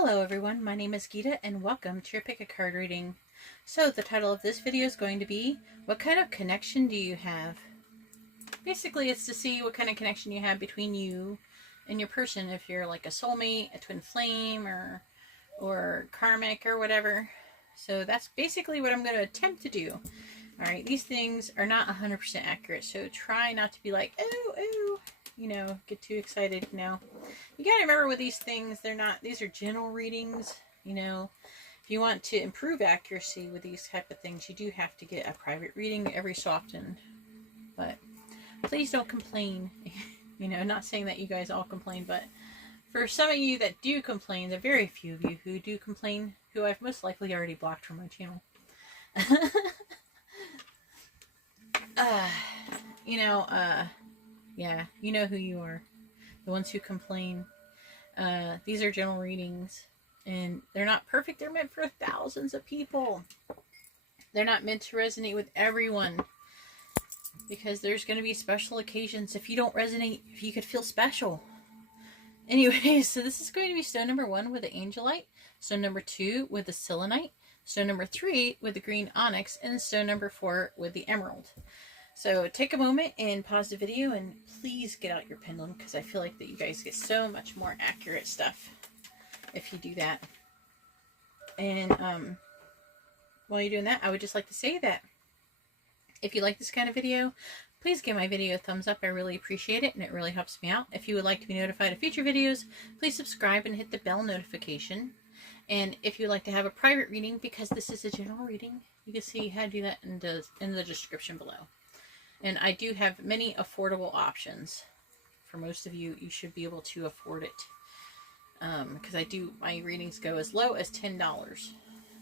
Hello everyone, my name is Geeta and welcome to your pick a card reading. So the title of this video is going to be, what kind of connection do you have? Basically it's to see what kind of connection you have between you and your person, if you're like a soulmate, a twin flame, or karmic or whatever. So that's basically what I'm going to attempt to do. Alright, these things are not 100% accurate, so try not to be like, oh, get too excited, You gotta remember with these things, these are general readings, If you want to improve accuracy with these type of things, you do have to get a private reading every so often. But please don't complain, not saying that you guys all complain, but for some of you that do complain, the very few of you who do complain, who I've most likely already blocked from my channel. Yeah, you know who you are. The ones who complain. These are general readings. And they're not perfect. They're meant for thousands of people. They're not meant to resonate with everyone. Because there's going to be special occasions. If you don't resonate, if you could feel special. Anyway, so this is going to be stone number 1 with the angelite. Stone number 2 with the selenite. Stone number 3 with the green onyx. And stone number 4 with the emerald. So take a moment and pause the video and please get out your pendulum, because I feel like that you guys get so much more accurate stuff if you do that. And while you're doing that, I would just like to say that if you like this kind of video, please give my video a thumbs up. I really appreciate it and it really helps me out. If you would like to be notified of future videos, please subscribe and hit the bell notification. And if you'd like to have a private reading, because this is a general reading, you can see how to do that in the description below. And I do have many affordable options. For most of you, you should be able to afford it. Because my readings go as low as $10.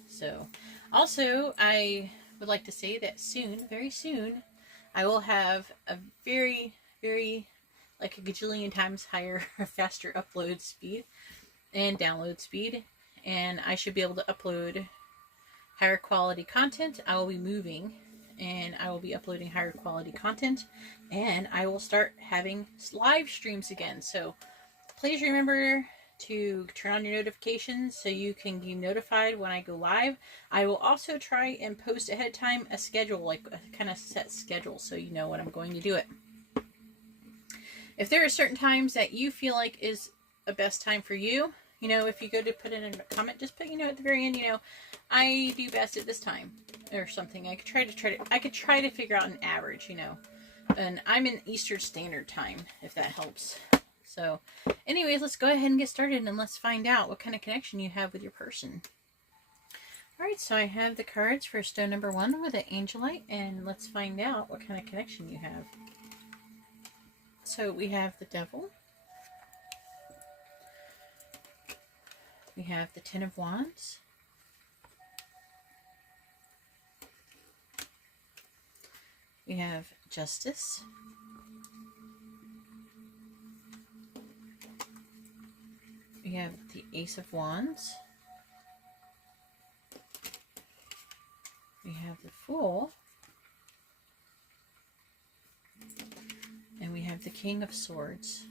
So, also, I would like to say that soon, very soon, I will have a very, very, like a gajillion times higher, faster upload speed and download speed. And I should be able to upload higher quality content. I will be moving. And I will be uploading higher quality content, and I will start having live streams again. So please remember to turn on your notifications so you can be notified when I go live. I will also try and post ahead of time a schedule, like a kind of set schedule, so you know when I'm going to do it. If there are certain times that you feel like is a best time for you, if you go to put it in a comment, just put, at the very end, I do best at this time or something. I could try to figure out an average, and I'm in Eastern Standard Time, if that helps. So anyways, let's go ahead and get started and let's find out what kind of connection you have with your person. Alright, so I have the cards for stone number 1 with the angelite, and let's find out what kind of connection you have. So we have the devil. We have the Ten of Wands. We have Justice. We have the Ace of Wands. We have the Fool. And we have the King of Swords.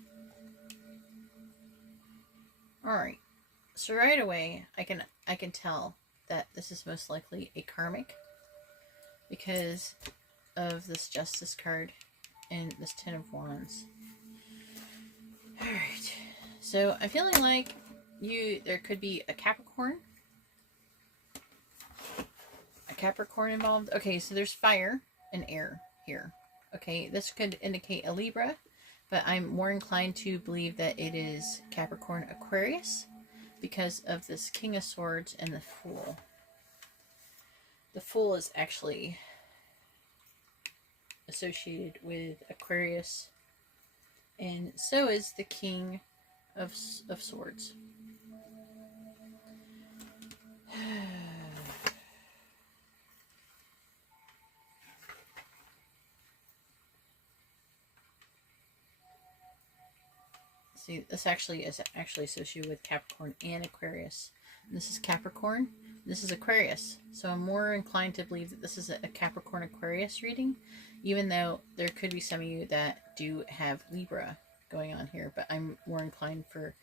Alright. So right away, I can tell that this is most likely a karmic because of this Justice card and this Ten of Wands. Alright, so I'm feeling like there could be a Capricorn. A Capricorn involved. Okay, so there's fire and air here. Okay, this could indicate a Libra, but I'm more inclined to believe that it is Capricorn Aquarius, because of this King of Swords and the Fool. The Fool is actually associated with Aquarius, and so is the King of Swords. See, this is actually associated with Capricorn and Aquarius. And this is Capricorn. This is Aquarius. So I'm more inclined to believe that this is a Capricorn Aquarius reading, even though there could be some of you that do have Libra going on here. But I'm more inclined for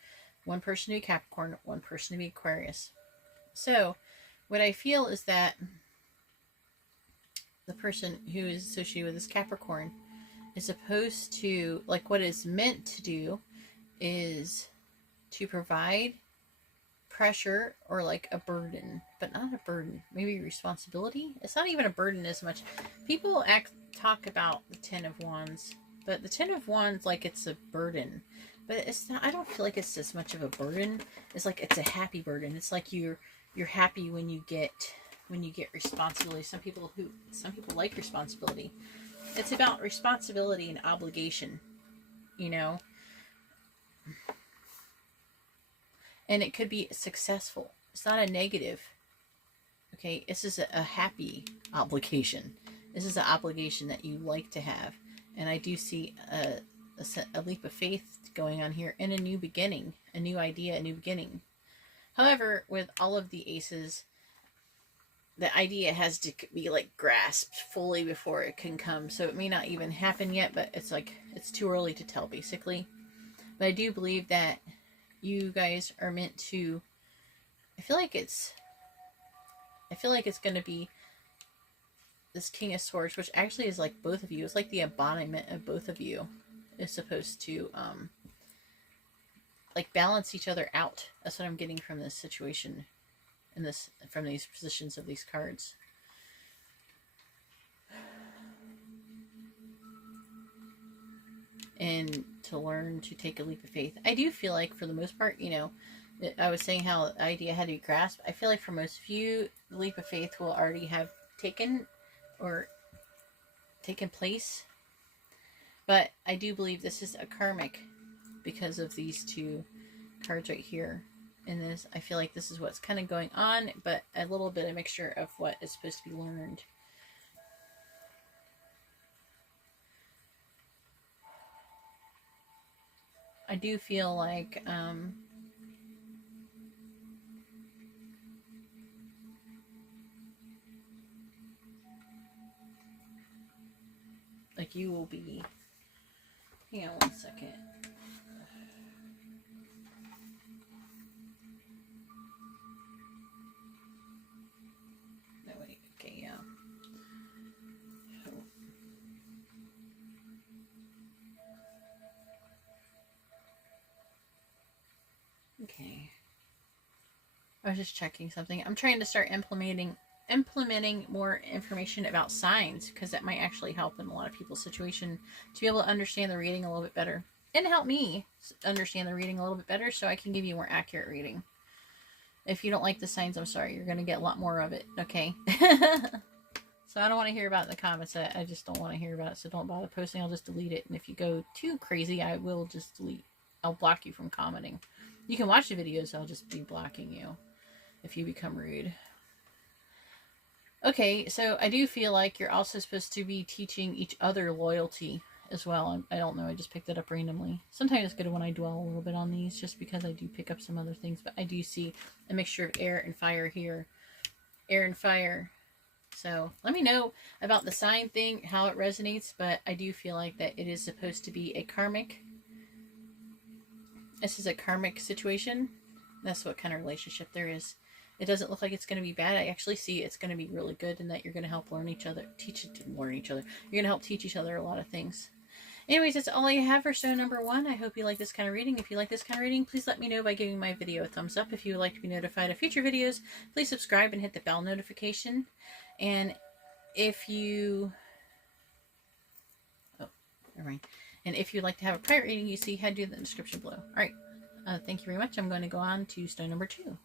One person to be Capricorn, one person to be Aquarius. So what I feel is that the person who is associated with this Capricorn is supposed to, like, what it's meant to do is to provide pressure or like a burden, but not a burden, maybe responsibility. It's not even a burden as much. People talk about the Ten of Wands, but the Ten of Wands, like, it's a burden, but it's not. I don't feel like it's as much of a burden. It's like it's a happy burden. It's like you're happy when you get responsibility. Some people like responsibility. It's about responsibility and obligation, you know. And it could be successful. It's not a negative. Okay, this is a happy obligation. This is an obligation that you like to have. And I do see a leap of faith going on here and a new beginning, a new idea, a new beginning. However, with all of the aces, the idea has to be like grasped fully before it can come. So it may not even happen yet, but it's like, it's too early to tell, basically. But I do believe that you guys are meant to, I feel like it's going to be this King of Swords, which actually is like both of you. It's like the embodiment of both of you is supposed to, like, balance each other out. That's what I'm getting from this situation, and from these positions of these cards. And to learn to take a leap of faith. I do feel like, for the most part, you know, I was saying how the idea had to be grasped. I feel like for most of you, the leap of faith will already have taken place. But I do believe this is a karmic because of these two cards right here. And this, I feel like this is what's kind of going on, but a little bit of mixture of what is supposed to be learned. I do feel like you will be, hang on one second. No, wait, okay, yeah. Okay. I was just checking something. I'm trying to start implementing more information about signs, because that might actually help in a lot of people's situation to be able to understand the reading a little bit better, and help me understand the reading a little bit better so I can give you a more accurate reading. If you don't like the signs, I'm sorry. You're going to get a lot more of it, okay? So I don't want to hear about it in the comments. I just don't want to hear about it, so don't bother posting. I'll just delete it. And if you go too crazy, I will just delete. I'll block you from commenting. You can watch the videos. I'll just be blocking you if you become rude. Okay, so I do feel like you're also supposed to be teaching each other loyalty as well. I don't know. I just picked it up randomly. Sometimes it's good when I dwell a little bit on these, just because I do pick up some other things. But I do see a mixture of air and fire here. Air and fire. So let me know about the sign thing, how it resonates, but I do feel like that it is supposed to be a karmic. This is a karmic situation. That's what kind of relationship there is. It doesn't look like it's going to be bad. I actually see it's going to be really good, and that you're going to help learn each other, You're going to help teach each other a lot of things. Anyways, that's all I have for stone number 1. I hope you like this kind of reading. If you like this kind of reading, please let me know by giving my video a thumbs up. If you would like to be notified of future videos, please subscribe and hit the bell notification. And if you... Oh, never mind. And if you'd like to have a private reading, you see, head to the description below. Alright, thank you very much. I'm going to go on to stone number 2.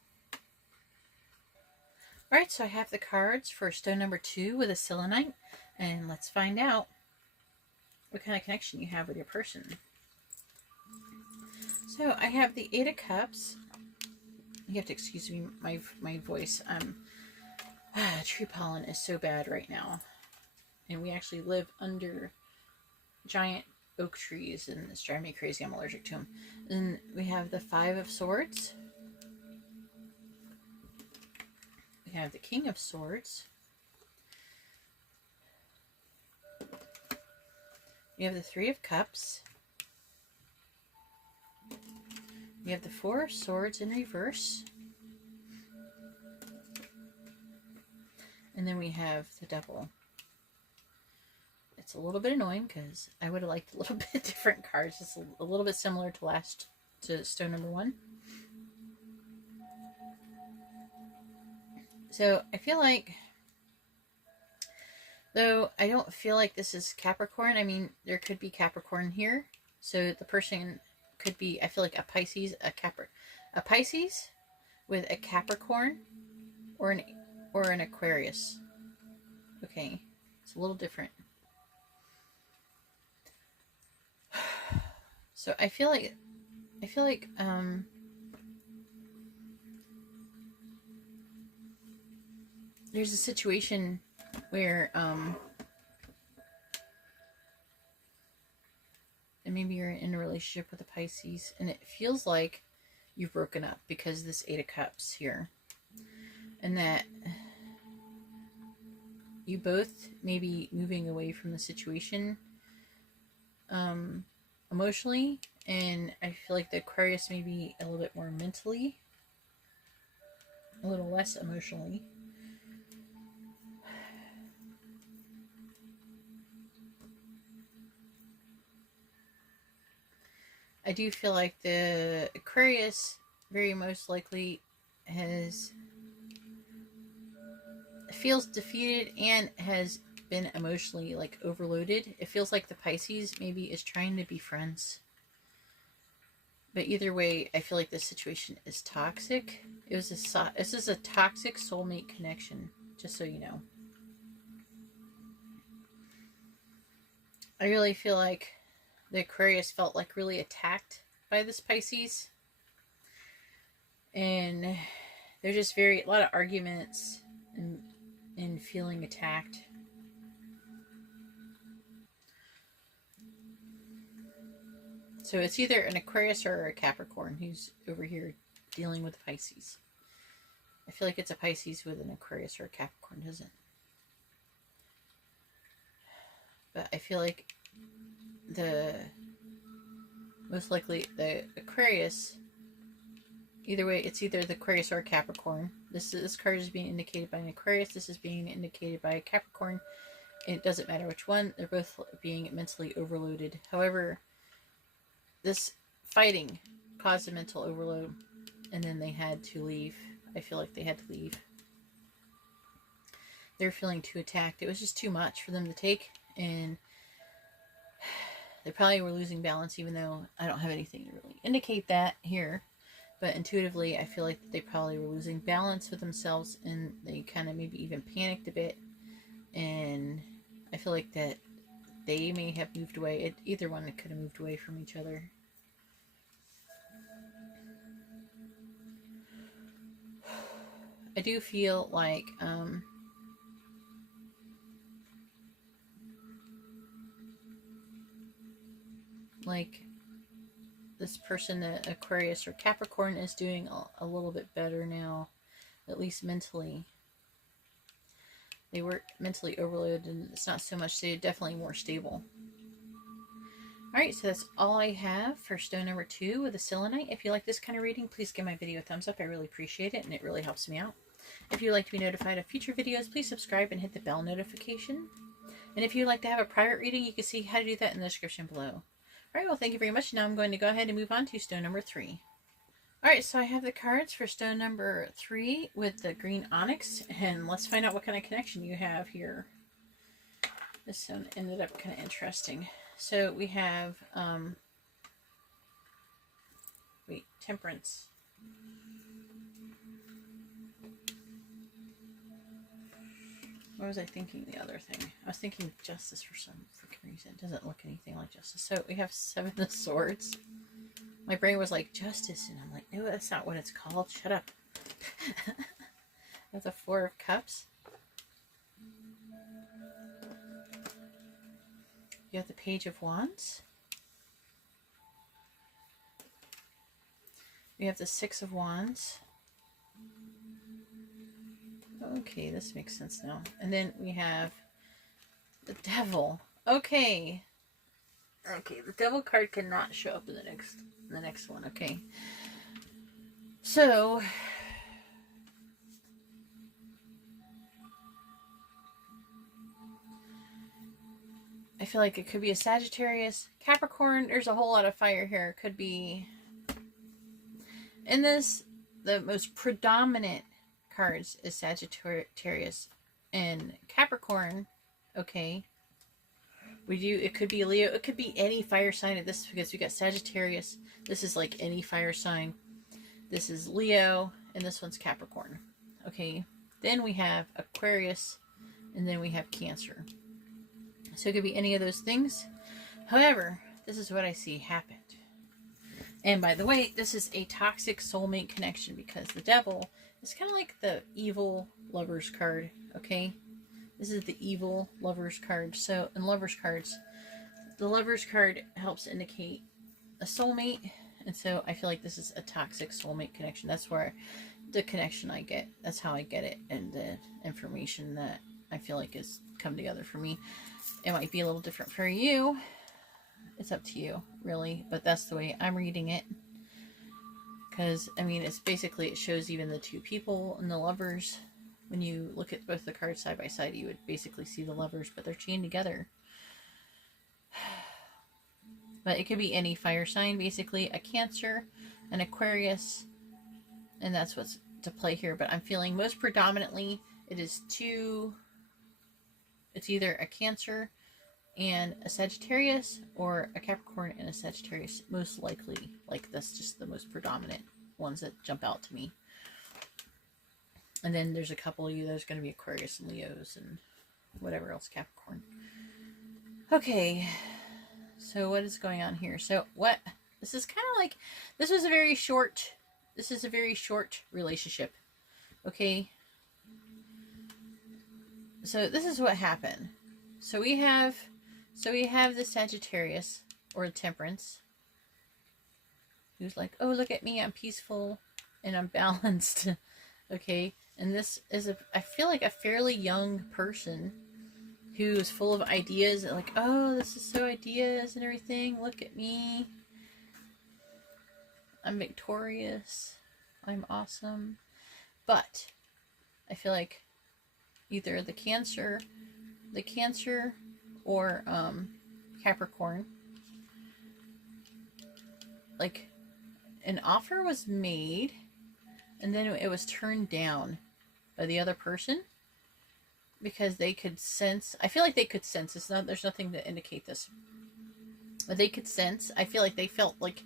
Alright, so I have the cards for stone number 2 with a selenite. And let's find out what kind of connection you have with your person. So I have the 8 of Cups. You have to excuse me, my voice. Tree pollen is so bad right now. And we actually live under giant oak trees, and it's driving me crazy. I'm allergic to them. And we have the 5 of Swords. We have the King of Swords. We have the 3 of Cups. We have the Four of Swords in reverse. And then we have the Devil. It's a little bit annoying because I would have liked a little bit different cards. It's a little bit similar to stone number 1. So I feel like, though I don't feel like this is Capricorn. I mean, there could be Capricorn here. So the person could be, I feel like a Pisces, a Pisces with a Capricorn or an Aquarius. Okay, it's a little different. So I feel like there's a situation where and maybe you're in a relationship with a Pisces and it feels like you've broken up because of this Eight of Cups here, and that you both may be moving away from the situation emotionally, and I feel like the Aquarius may be a little bit more mentally, a little less emotionally. I do feel like the Aquarius very most likely feels defeated and has been emotionally like overloaded. It feels like the Pisces maybe is trying to be friends. But either way, I feel like this situation is toxic. This is a toxic soulmate connection, just so you know. I really feel like the Aquarius felt like really attacked by this Pisces. And there's just a lot of arguments and feeling attacked. So it's either an Aquarius or a Capricorn who's over here dealing with Pisces. I feel like it's a Pisces with an Aquarius or a Capricorn, doesn't it? But I feel like most likely the Aquarius, either way, it's either the Aquarius or a Capricorn. This card is being indicated by an Aquarius. This is being indicated by a Capricorn. It doesn't matter which one. They're both being mentally overloaded. However, this fighting caused a mental overload, and then they had to leave. I feel like they had to leave. They're feeling too attacked. It was just too much for them to take, and they probably were losing balance, even though I don't have anything to really indicate that here. But intuitively, I feel like they probably were losing balance with themselves, and they kind of maybe even panicked a bit. And I feel like that they may have moved away. Either one could have moved away from each other. I do feel like this person, the Aquarius or Capricorn, is doing a little bit better now, at least mentally. They were mentally overloaded, and it's not so much. They're definitely more stable. Alright, so that's all I have for stone number 2 with the selenite. If you like this kind of reading, please give my video a thumbs up. I really appreciate it, and it really helps me out. If you'd like to be notified of future videos, please subscribe and hit the bell notification. And if you'd like to have a private reading, you can see how to do that in the description below. Alright, well, thank you very much. Now I'm going to go ahead and move on to stone number 3. Alright, so I have the cards for stone number 3 with the green onyx, and let's find out what kind of connection you have here. This one ended up kind of interesting. So we have, Temperance. What was I thinking the other thing? I was thinking Justice for some freaking reason. It doesn't look anything like Justice. So we have 7 of Swords. My brain was like, Justice, and I'm like, no, that's not what it's called. Shut up. That's a 4 of Cups. You have the Page of Wands. We have the 6 of Wands. Okay, this makes sense now. And then we have the Devil. Okay. Okay, the Devil card cannot show up in the next one. Okay. So, I feel like it could be a Sagittarius. Capricorn, there's a whole lot of fire here. It could be... In this, the most predominant cards is Sagittarius and Capricorn. Okay. It could be Leo. It could be any fire sign at this, because we got Sagittarius. This is like any fire sign. This is Leo, and this one's Capricorn. Okay. Then we have Aquarius, and then we have Cancer. So it could be any of those things. However, this is what I see happened. And by the way, this is a toxic soulmate connection, because the devil is kind of like the evil lover's card, okay? This is the evil lover's card. So in lover's cards, the lover's card helps indicate a soulmate. And so I feel like this is a toxic soulmate connection. That's where the connection I get. That's how I get it. And the information that I feel like has come together for me. It might be a little different for you. It's up to you, really. But that's the way I'm reading it. Because, I mean, it's basically, it shows even the two people and the lovers. When you look at both the cards side by side, you would basically see the lovers, but they're chained together. But it could be any fire sign, basically. A Cancer, an Aquarius, and that's what's to play here. But I'm feeling most predominantly it is it's either a Cancer and a Sagittarius, or a Capricorn and a Sagittarius. Most likely, like, that's just the most predominant ones that jump out to me. And then there's a couple of you, there's going to be Aquarius and Leos and whatever else, Capricorn. Okay, so what is going on here? So what, this is kind of like, this is a very short relationship. Okay. So this is what happened. So we have the Sagittarius, or the Temperance, who's like, oh, look at me, I'm peaceful and I'm balanced. Okay. And this is I feel like a fairly young person who is full of ideas, and like, oh, this is so ideas and everything. Look at me. I'm victorious. I'm awesome. But I feel like either the Cancer or Capricorn, like, an offer was made and then it was turned down by the other person because they could sense, I feel like they could sense, there's nothing to indicate this, but they could sense, I feel like they felt like,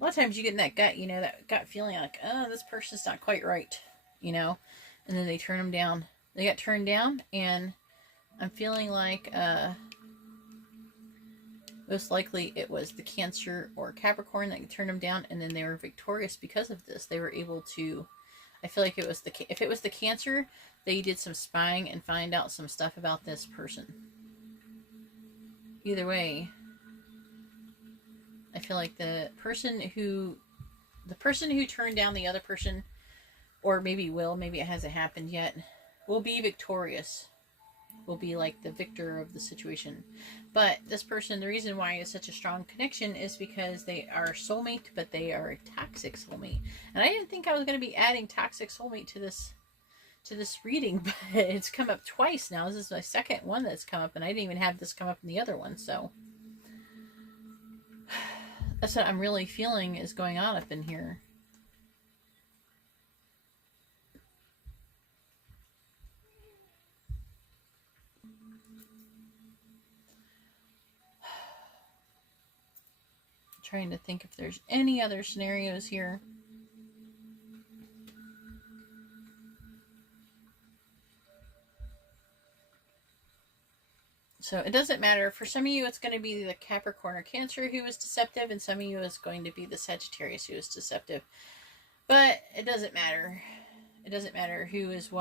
a lot of times you get in that gut, that gut feeling like, oh, this person's not quite right, and then they turn them down. They got turned down, and I'm feeling like, most likely it was the Cancer or Capricorn that turned them down, and then they were victorious because of this. They were able to, I feel like if it was the Cancer, they did some spying and find out some stuff about this person. Either way, I feel like the person who turned down the other person, or maybe it hasn't happened yet, will be victorious. Will be like the victor of the situation. But this person, the reason why it's such a strong connection is because they are a soulmate, but they are a toxic soulmate. And I didn't think I was going to be adding toxic soulmate to this reading, but it's come up twice now. This is my second one that's come up, and I didn't even have this come up in the other one. So that's what I'm really feeling is going on up in here. Trying to think if there's any other scenarios here. So it doesn't matter. For some of you, it's going to be the Capricorn or Cancer who is deceptive, and some of you it's going to be the Sagittarius who is deceptive. But it doesn't matter. It doesn't matter who is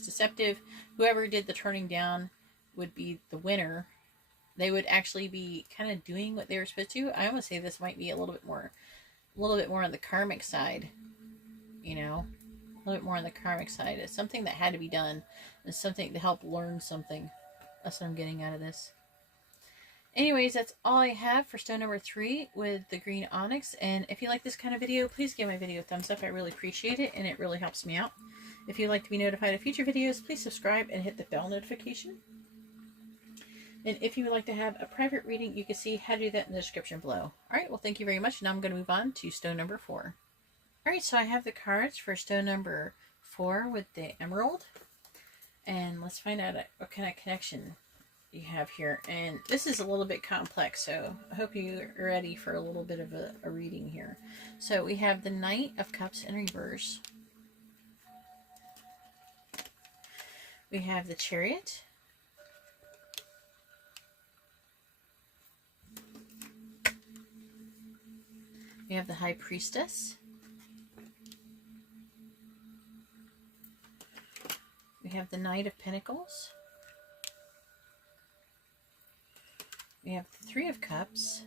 deceptive. Whoever did the turning down would be the winner. They would actually be kind of doing what they were supposed to. I almost say this might be a little bit more on the karmic side, a little bit more on the karmic side. It's something that had to be done. It's something to help learn something. That's what I'm getting out of this. anyways, that's all I have for stone number 3 with the green onyx. And if you like this kind of video, please give my video a thumbs up. I really appreciate it, and it really helps me out. If you'd like to be notified of future videos, please subscribe and hit the bell notification. And if you would like to have a private reading, you can see how to do that in the description below. Alright, well, thank you very much. Now I'm going to move on to stone number 4. Alright, so I have the cards for stone number 4 with the emerald. And let's find out what kind of connection you have here. And this is a little bit complex, so I hope you're ready for a little bit of a reading here. So we have the Knight of Cups in reverse. We have the Chariot. We have the High Priestess. We have the Knight of Pentacles. We have the Three of Cups.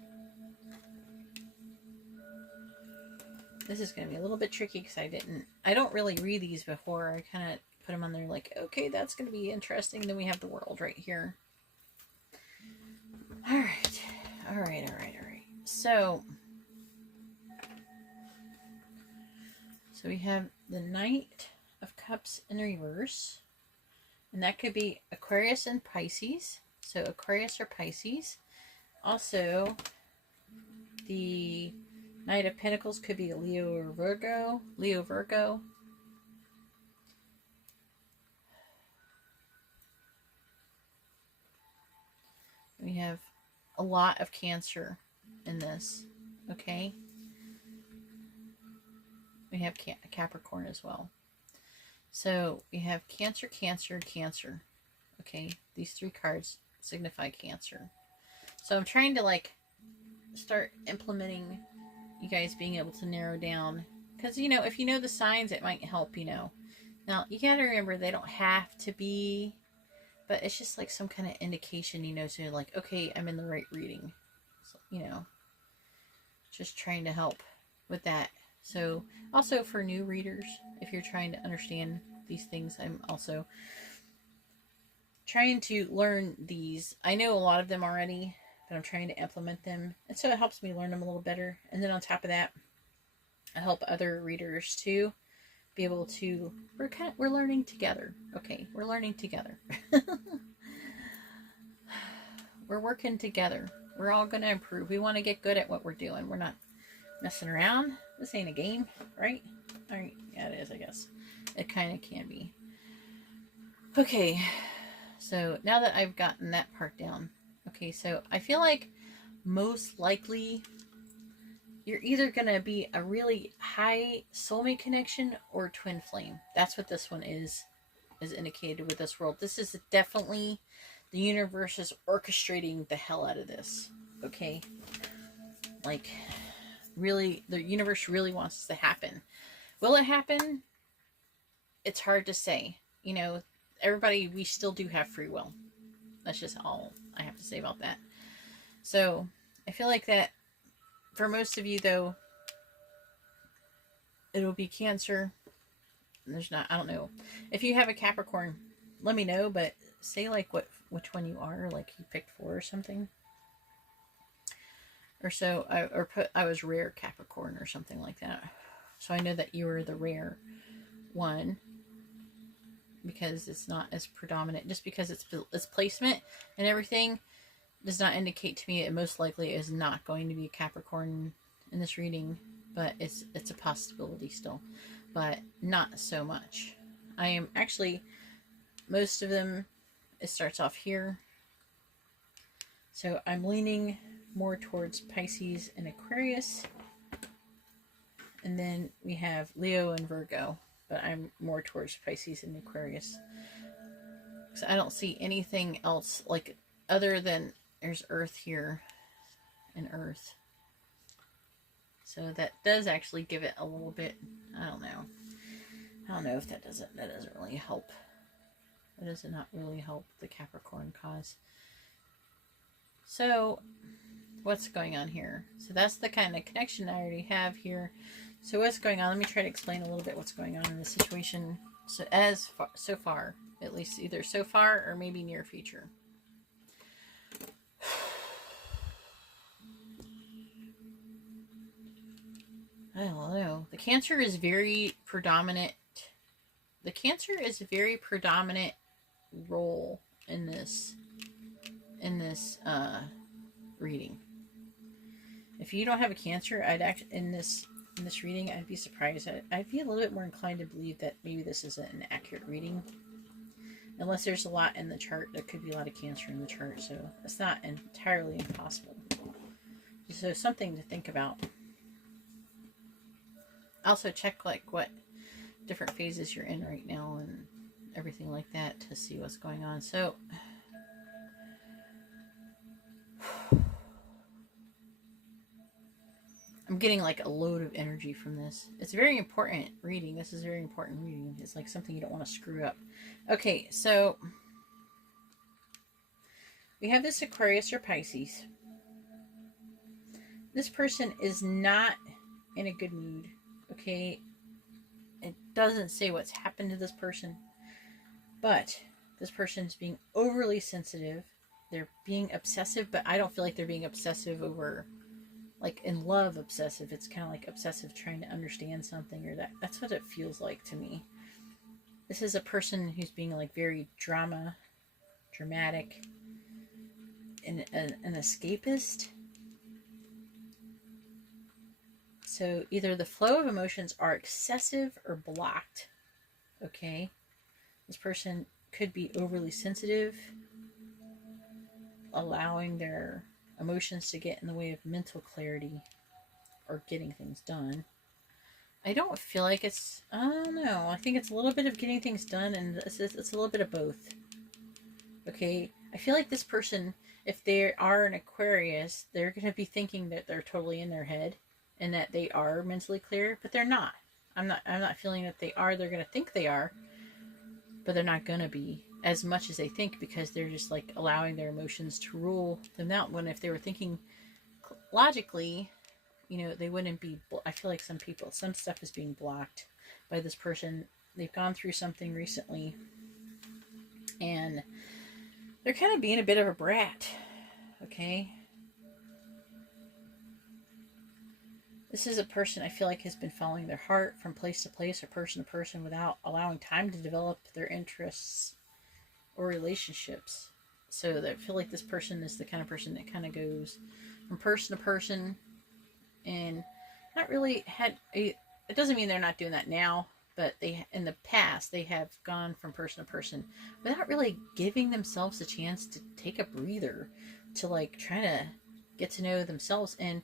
This is going to be a little bit tricky because I don't really read these before. I kind of put them on there like, okay, that's going to be interesting. Then we have the World right here. All right. So we have the Knight of Cups in reverse. And that could be Aquarius and Pisces. So Aquarius or Pisces. Also, the Knight of Pentacles could be Leo or Virgo. Leo, Virgo. We have a lot of Cancer in this. Okay. We have Capricorn as well. So we have Cancer, Cancer, Cancer. Okay, these 3 cards signify Cancer. So I'm trying to like start implementing you guys being able to narrow down. Because, you know, if you know the signs, it might help, you know. Now, you got to remember they don't have to be, but it's just like some kind of indication, you know, so you're like, okay, I'm in the right reading. So, you know, just trying to help with that. So, also for new readers, if you're trying to understand these things, I'm also trying to learn these. I know a lot of them already, but I'm trying to implement them. And so it helps me learn them a little better. And then on top of that, I help other readers too be able to, we're learning together. Okay, we're learning together. We're working together. We're all going to improve. We want to get good at what we're doing. We're not messing around. This ain't a game, right? All right, yeah, it is, I guess. It kind of can be. Okay, so now that I've gotten that part down, okay, so I feel like most likely you're either going to be a really high soulmate connection or twin flame. That's what this one is indicated with this world. This is definitely, the universe is orchestrating the hell out of this, okay? Like, really, the universe really wants this to happen. Will it happen? It's hard to say. You know, everybody, we still do have free will. That's just all I have to say about that. So, I feel like that for most of you, though, it'll be Cancer. There's not, I don't know. If you have a Capricorn, let me know, but say like which one you are, like you picked 4 or something. Or so, I was rare Capricorn or something like that. So I know that you were the rare one because it's not as predominant. Just because it's placement and everything does not indicate to me it most likely is not going to be Capricorn in this reading. But it's a possibility still. But not so much. I am actually, most of them, it starts off here. So I'm leaning more towards Pisces and Aquarius. And then we have Leo and Virgo. But I'm more towards Pisces and Aquarius. So I don't see anything else like other than there's Earth here and Earth. So that does actually give it a little bit, I don't know if that doesn't really help. That does not really help the Capricorn cause. So what's going on here? So that's the kind of connection I already have here. So what's going on? Let me try to explain a little bit what's going on in this situation. So so far, at least either so far or maybe near future. I don't know. The Cancer is very predominant. The Cancer is a very predominant role in this reading. If you don't have a Cancer, I'd actually in this reading, I'd be surprised. I'd be a little bit more inclined to believe that maybe this isn't an accurate reading, unless there's a lot in the chart. There could be a lot of Cancer in the chart, so it's not entirely impossible. So something to think about. Also check like what different phases you're in right now and everything like that to see what's going on. So I'm getting like a load of energy from this. It's a very important reading. This is a very important reading. It's like something you don't want to screw up. Okay, so we have this Aquarius or Pisces. This person is not in a good mood. Okay, it doesn't say what's happened to this person, but this person is being overly sensitive. They're being obsessive, but I don't feel like they're being obsessive over, like in love obsessive. It's kind of like obsessive trying to understand something, or that's what it feels like to me. This is a person who's being like very dramatic, and an escapist. So either the flow of emotions are excessive or blocked. Okay? This person could be overly sensitive, allowing their emotions to get in the way of mental clarity or getting things done. I don't feel like it's, I don't know. I think it's a little bit of getting things done, and it's a little bit of both. Okay? I feel like this person, if they are an Aquarius, they're going to be thinking that they're totally in their head and that they are mentally clear, but they're not. I'm not feeling that they are. They're going to think they are, but they're not going to be as much as they think, because they're just like allowing their emotions to rule them out. When if they were thinking logically, you know, they wouldn't be. I feel like some stuff is being blocked by this person. They've gone through something recently, and they're kind of being a bit of a brat. Okay? This is a person I feel like has been following their heart from place to place or person to person without allowing time to develop their interests or relationships. So I feel like this person is the kind of person that kind of goes from person to person and not really it doesn't mean they're not doing that now, but they in the past they have gone from person to person without really giving themselves a chance to take a breather, to like try to get to know themselves. And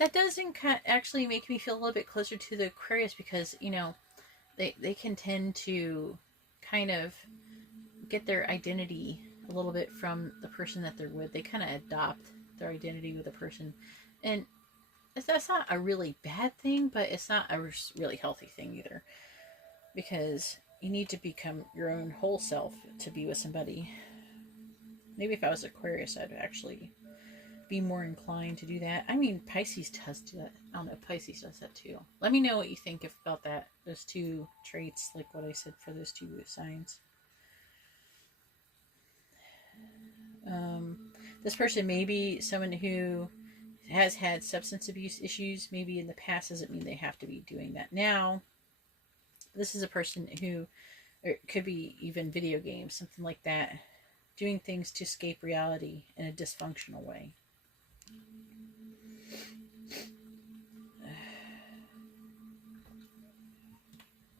that doesn't actually make me feel a little bit closer to the Aquarius, because, you know, they can tend to kind of get their identity a little bit from the person that they're with. They kind of adopt their identity with a person. And that's not a really bad thing, but it's not a really healthy thing either. Because you need to become your own whole self to be with somebody. Maybe if I was Aquarius, I'd actually be more inclined to do that. I mean, Pisces does do that. I don't know, Pisces does that too. Let me know what you think about that. Those two traits, like what I said for those two signs. This person may be someone who has had substance abuse issues. Maybe in the past, doesn't mean they have to be doing that now. This is a person who, or it could be even video games, something like that, doing things to escape reality in a dysfunctional way.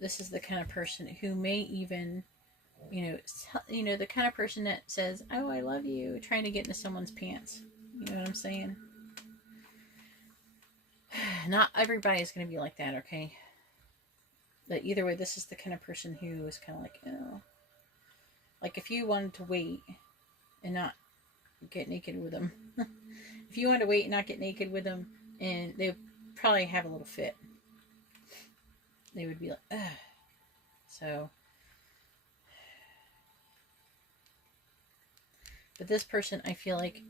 This is the kind of person who may even, you know, the kind of person that says, "Oh, I love you," trying to get into someone's pants. You know what I'm saying? Not everybody is going to be like that, okay? But either way, this is the kind of person who is kind of like, oh, like if you wanted to wait and not get naked with them, if you wanted to wait and not get naked with them, and they would probably have a little fit. They would be like, ugh. So, but this person, I feel like,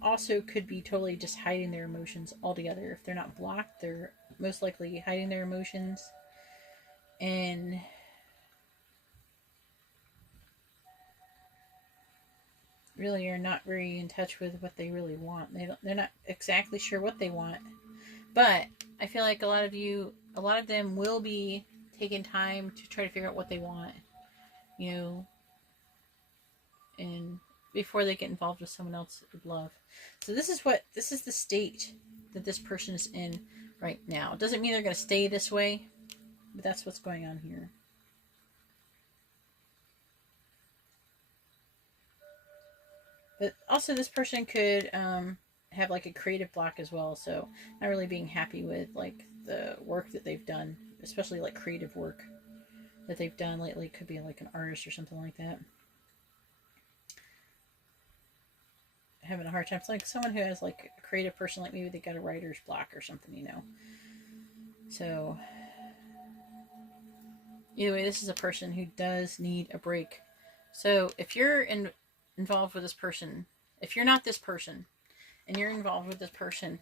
also could be totally just hiding their emotions altogether. If they're not blocked, they're most likely hiding their emotions and really are not very in touch with what they really want. They're not exactly sure what they want, But I feel like a lot of them will be taking time to try to figure out what they want, you know, and before they get involved with someone else's love. So this is the state that this person is in right now. It doesn't mean they're going to stay this way, but that's what's going on here. But also this person could have like a creative block as well. So not really being happy with like the work that they've done, especially like creative work that they've done lately. Could be like an artist or something like that. Having a hard time. It's like someone who has like a creative person, like maybe they got a writer's block or something, you know. So either way, this is a person who does need a break. So if you're involved with this person, if you're not this person and you're involved with this person,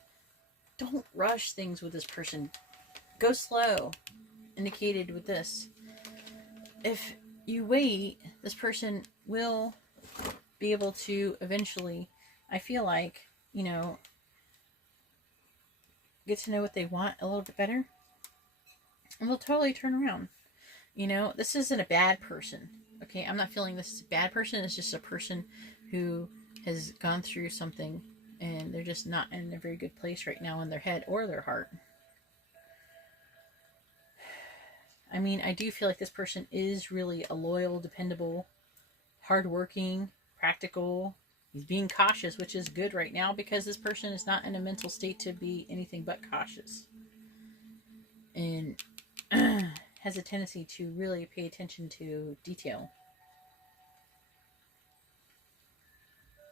don't rush things with this person. Go slow, indicated with this. If you wait, this person will be able to eventually, I feel like, you know, get to know what they want a little bit better. And they'll totally turn around. You know, this isn't a bad person. Okay, I'm not feeling this is a bad person. It's just a person who has gone through something and they're just not in a very good place right now in their head or their heart. I mean, I do feel like this person is really a loyal, dependable, hardworking, practical. He's being cautious, which is good right now because this person is not in a mental state to be anything but cautious. And has a tendency to really pay attention to detail.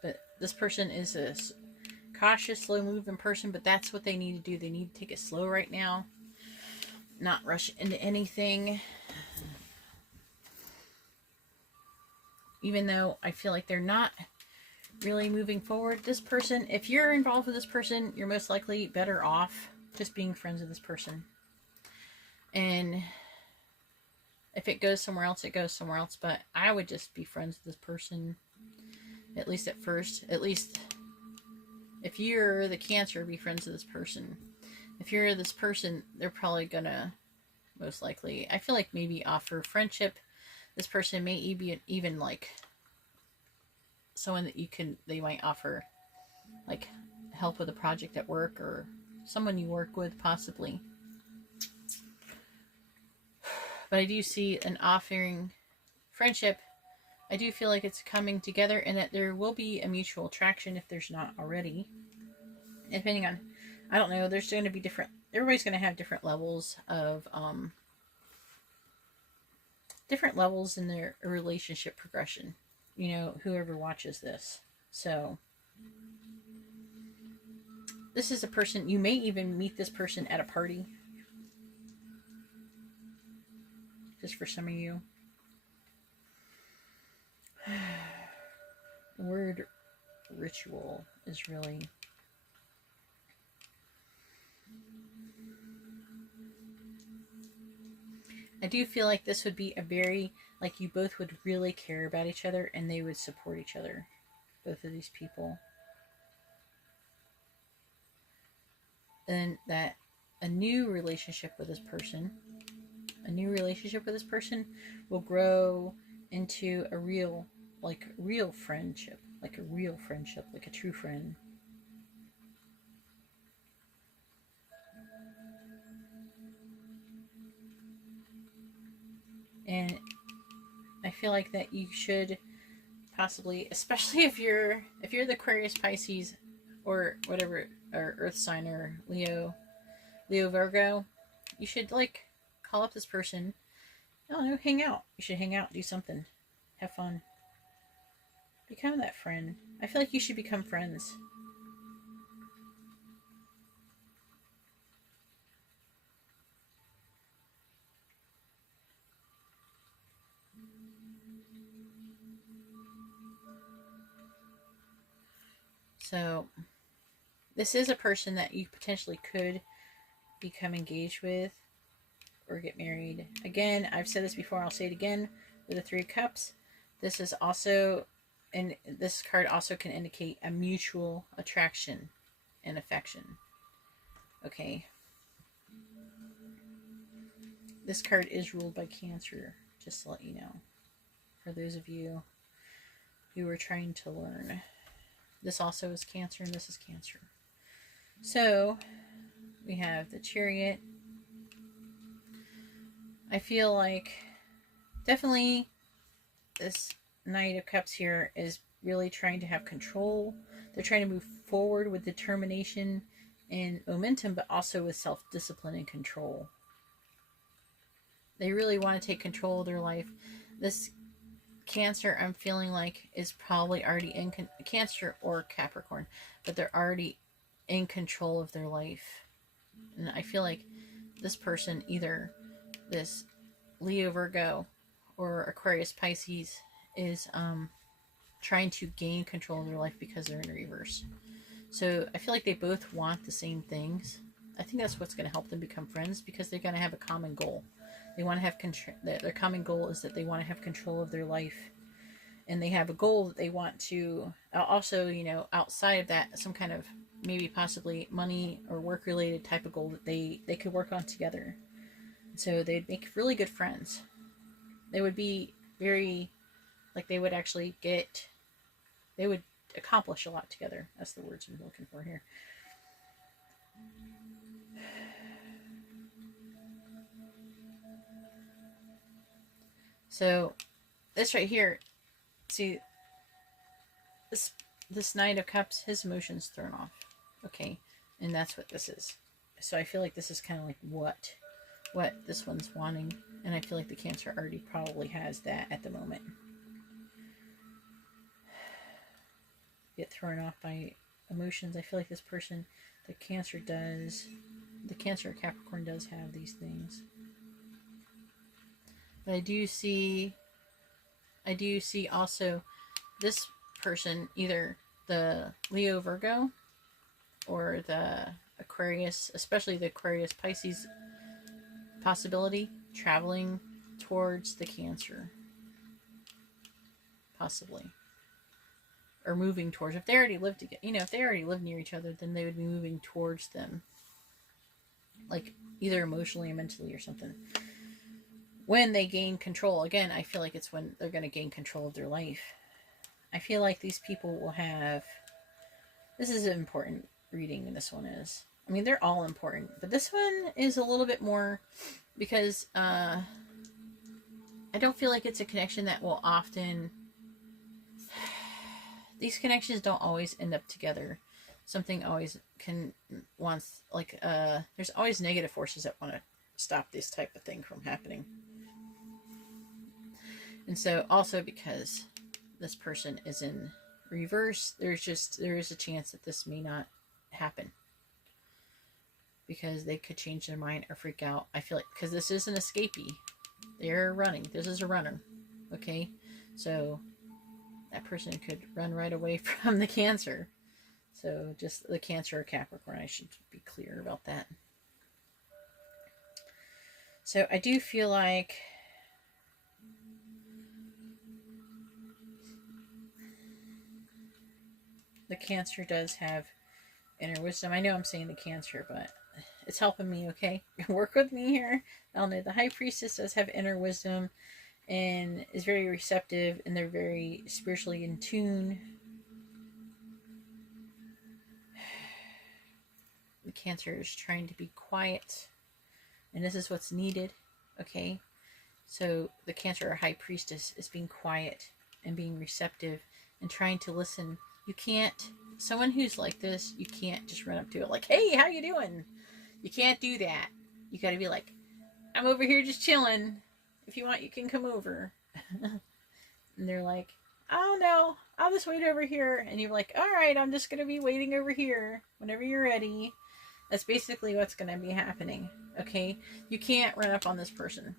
But this person is a cautious, slow-moving person, but that's what they need to do. They need to take it slow right now. Not rush into anything. Even though I feel like they're not really moving forward. This person, if you're involved with this person, you're most likely better off just being friends with this person. And if it goes somewhere else, it goes somewhere else. But I would just be friends with this person, at least at first. At least if you're the Cancer, be friends with this person. If you're this person, they're probably gonna, most likely, I feel like maybe offer friendship. This person may even like someone that they might offer like help with a project at work, or someone you work with possibly. But I do see an offering friendship. I do feel like it's coming together and that there will be a mutual attraction if there's not already. Depending on, I don't know, there's going to be different, everybody's going to have different levels of, different levels in their relationship progression. You know, whoever watches this. So, this is a person, you may even meet this person at a party. Just for some of you. The word ritual is really... I do feel like this would be a very, like you both would really care about each other and they would support each other. Both of these people. And that a new relationship with this person will grow into a real friendship, like a true friend. And I feel like that you should possibly, especially if you're the Aquarius, Pisces, or whatever, or Earth sign, or Leo, Virgo, you should like call up this person. I don't know, hang out. You should hang out, do something, have fun, become that friend. I feel like you should become friends. So, this is a person that you potentially could become engaged with or get married. Again, I've said this before, I'll say it again, with the Three of Cups. This is also, and this card also can indicate a mutual attraction and affection. Okay. This card is ruled by Cancer, just to let you know. For those of you who are trying to learn. This also is Cancer, and this is Cancer. So, we have the Chariot. I feel like definitely this Knight of Cups here is really trying to have control. They're trying to move forward with determination and momentum, but also with self-discipline and control. They really want to take control of their life. This Cancer, I'm feeling like, is probably already in Cancer or Capricorn, but they're already in control of their life. And I feel like this person, either this Leo, Virgo, or Aquarius, Pisces, is trying to gain control of their life because they're in reverse. So I feel like they both want the same things. I think that's what's going to help them become friends, because they're going to have a common goal. They want to have control. Their common goal is that they want to have control of their life, and they have a goal that they want to also, you know, outside of that, some kind of maybe possibly money or work related type of goal that they could work on together. So they'd make really good friends. They would be very, like, they would actually get, they would accomplish a lot together. That's the words I'm looking for here. So this right here, see, this Knight of Cups, his emotions thrown off. Okay, and that's what this is. So I feel like this is kind of like what this one's wanting, and I feel like the Cancer already probably has that at the moment. Get thrown off by emotions. I feel like this person, the Cancer or Capricorn does have these things. But I do see also this person, either the Leo, Virgo, or the Aquarius, especially the Aquarius, Pisces possibility, traveling towards the Cancer. Possibly. Or moving towards. If they already live together, you know, if they already live near each other, then they would be moving towards them. Like, either emotionally or mentally or something. When they gain control, again, I feel like it's when they're going to gain control of their life. I feel like these people will have, this is an important reading, and this one is. I mean, they're all important, but this one is a little bit more, because I don't feel like it's a connection that will often, these connections don't always end up together. Something always wants, like, there's always negative forces that want to stop this type of thing from happening. And so also because this person is in reverse, there is a chance that this may not happen, because they could change their mind or freak out. I feel like, because this is an escapee, they're running. This is a runner. Okay, so that person could run right away from the Cancer. So just the Cancer or Capricorn, I should be clear about that. So I do feel like the Cancer does have inner wisdom. I know I'm saying the Cancer, but it's helping me, okay? Work with me here. I'll know the High Priestess does have inner wisdom and is very receptive, and they're very spiritually in tune. The Cancer is trying to be quiet, and this is what's needed, okay? So the Cancer or High Priestess is being quiet and being receptive and trying to listen. You can't, someone who's like this, you can't just run up to it like, hey, how you doing? You can't do that. You gotta be like, I'm over here just chilling. If you want, you can come over. And they're like, oh no, I'll just wait over here. And you're like, all right, I'm just gonna be waiting over here whenever you're ready. That's basically what's gonna be happening, okay? You can't run up on this person.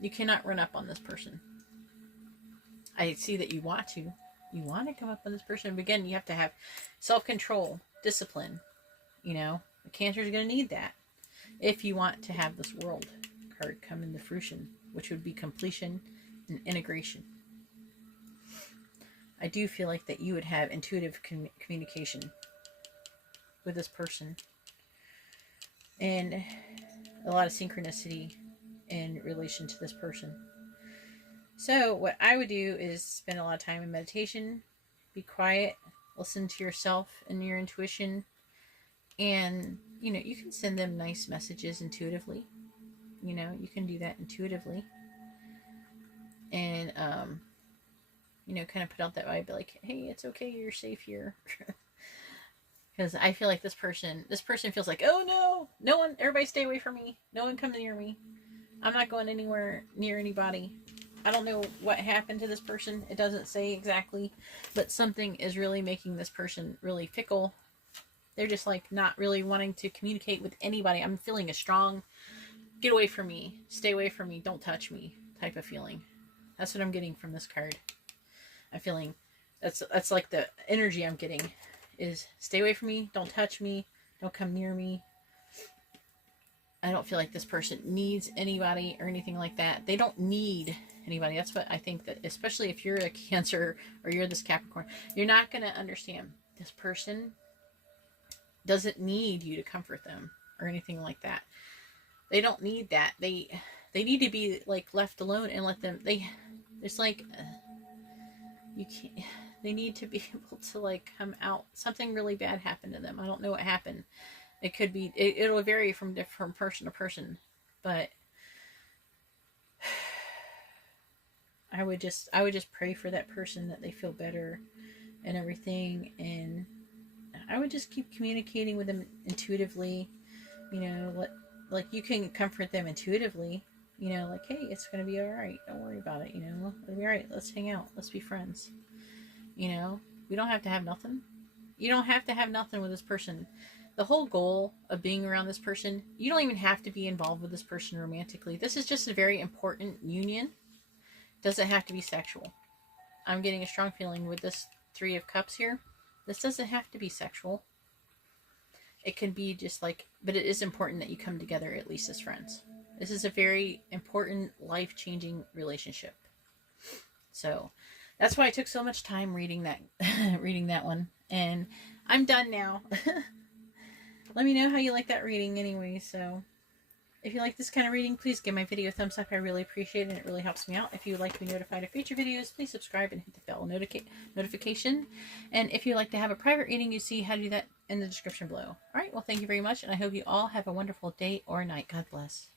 You cannot run up on this person. I see that you want to. You want to come up on this person. But again, you have to have self-control, discipline. You know, the Cancer is going to need that if you want to have this World card come into fruition, which would be completion and integration. I do feel like that you would have intuitive communication with this person, and a lot of synchronicity in relation to this person. So what I would do is spend a lot of time in meditation, be quiet, listen to yourself and your intuition, and you can send them nice messages intuitively. You can do that intuitively, and kind of put out that vibe, like, hey, it's okay, you're safe here. Because I feel like this person feels like, oh no, no one, everybody stay away from me, no one come near me, I'm not going anywhere near anybody. I don't know what happened to this person, it doesn't say exactly, but something is really making this person really fickle. They're just like not really wanting to communicate with anybody. I'm feeling a strong, get away from me, stay away from me, don't touch me type of feeling. That's what I'm getting from this card. I'm feeling that's like the energy I'm getting is stay away from me, don't touch me, don't come near me. I don't feel like this person needs anybody or anything like that. They don't need anybody. That's what I think, that especially if you're a Cancer or you're this Capricorn, you're not going to understand. This person doesn't need you to comfort them or anything like that. They don't need that. They need to be like left alone and let them, it's like you can't, they need to be able to like come out. Something really bad happened to them. I don't know what happened. It could be, it'll vary from different person to person, but I would just pray for that person, that they feel better and everything, and I would just keep communicating with them intuitively. Like you can comfort them intuitively, like, hey, it's gonna be all right, don't worry about it, it'll be all right, let's hang out, let's be friends. We don't have to have nothing. You don't have to have nothing with this person. The whole goal of being around this person, you don't even have to be involved with this person romantically. This is just a very important union. Doesn't have to be sexual. I'm getting a strong feeling with this Three of Cups here. This doesn't have to be sexual. It can be just like, but it is important that you come together at least as friends. This is a very important, life-changing relationship. So that's why I took so much time reading that one. And I'm done now. Let me know how you like that reading anyway. So if you like this kind of reading, please give my video a thumbs up. I really appreciate it, and it really helps me out. If you would like to be notified of future videos, please subscribe and hit the bell notification. And if you'd like to have a private reading, you see how to do that in the description below. All right, well, thank you very much, and I hope you all have a wonderful day or night. God bless.